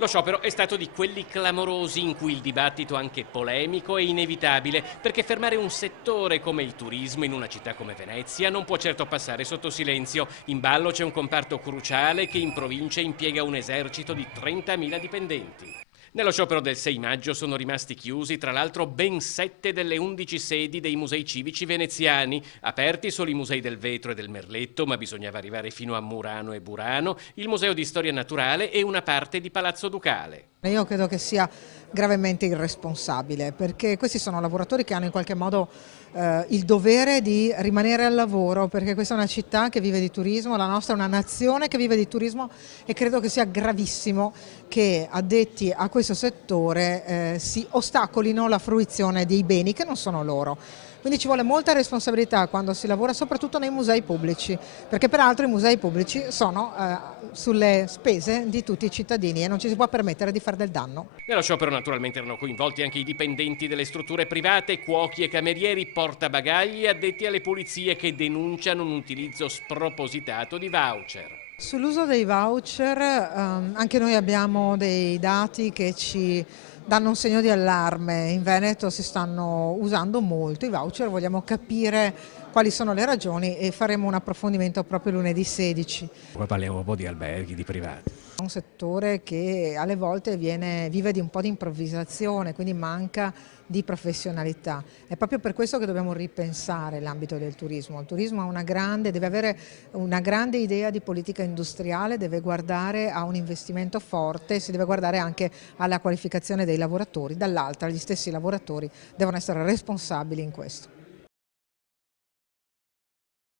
Lo sciopero è stato di quelli clamorosi in cui il dibattito, anche polemico, è inevitabile, perché fermare un settore come il turismo in una città come Venezia non può certo passare sotto silenzio. In ballo c'è un comparto cruciale che in provincia impiega un esercito di 30.000 dipendenti. Nello sciopero del 6 maggio sono rimasti chiusi, tra l'altro, ben 7 delle 11 sedi dei musei civici veneziani. Aperti solo i musei del Vetro e del Merletto, ma bisognava arrivare fino a Murano e Burano, il Museo di Storia Naturale e una parte di Palazzo Ducale. Io credo che sia gravemente irresponsabile, perché questi sono lavoratori che hanno in qualche modo il dovere di rimanere al lavoro, perché questa è una città che vive di turismo, la nostra è una nazione che vive di turismo e credo che sia gravissimo che addetti a questo settore si ostacolino la fruizione dei beni che non sono loro. Quindi ci vuole molta responsabilità quando si lavora soprattutto nei musei pubblici, perché peraltro i musei pubblici sono sulle spese di tutti i cittadini e non ci si può permettere di fare del danno. Nello sciopero naturalmente erano coinvolti anche i dipendenti delle strutture private, cuochi e camerieri, portabagagli e addetti alle pulizie che denunciano un utilizzo spropositato di voucher. Sull'uso dei voucher, anche noi abbiamo dei dati che ci danno un segno di allarme. In Veneto si stanno usando molto i voucher, vogliamo capire quali sono le ragioni e faremo un approfondimento proprio lunedì 16. Poi parliamo un po' di alberghi, di privati. È un settore che alle volte vive di un po' di improvvisazione, quindi manca di professionalità. È proprio per questo che dobbiamo ripensare l'ambito del turismo. Il turismo deve avere una grande idea di politica industriale, deve guardare a un investimento forte, si deve guardare anche alla qualificazione dei lavoratori, dall'altra gli stessi lavoratori devono essere responsabili in questo.